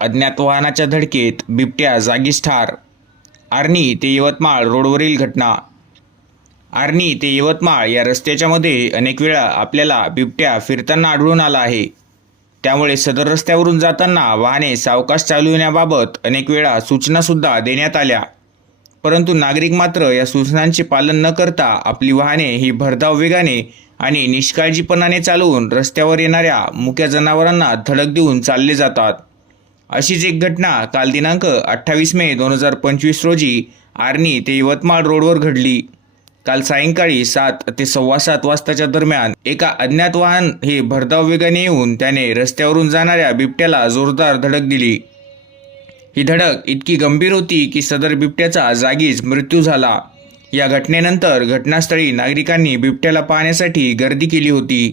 अज्ञात वाहनाच्या धडकेत बिबट्या जागीच ठार. आर्णी ते यवतमाळ रोडवरील घटना. आर्णी ते यवतमाळ या रस्त्याच्या मध्ये अनेक वेळा आपल्याला बिबट्या फिरताना आढळून आला आहे. त्यामुळे सदर रस्त्यावरून जाताना वाहने सावकाश चालविण्याबाबत अनेक वेळा सूचनासुद्धा देण्यात आल्या. परंतु नागरिक मात्र या सूचनांचे पालन न करता आपली वाहने ही भरधाव वेगाने आणि निष्काळजीपणाने चालवून रस्त्यावर येणाऱ्या मुक्या जनावरांना धडक देऊन चालले जातात. अशीच एक घटना काल दिनांक अठ्ठावीस मे दोन हजार पंचवीस रोजी आर्णी ते यवतमाळ रोडवर घडली. काल सायंकाळी सात ते सव्वा सात वाजताच्या दरम्यान एका अज्ञात वाहन हे भरधाव वेगाने येऊन त्याने रस्त्यावरून जाणाऱ्या बिबट्याला जोरदार धडक दिली. ही धडक इतकी गंभीर होती की सदर बिबट्याचा जागीच मृत्यू झाला. या घटनेनंतर घटनास्थळी नागरिकांनी बिबट्याला पाहण्यासाठी गर्दी केली होती.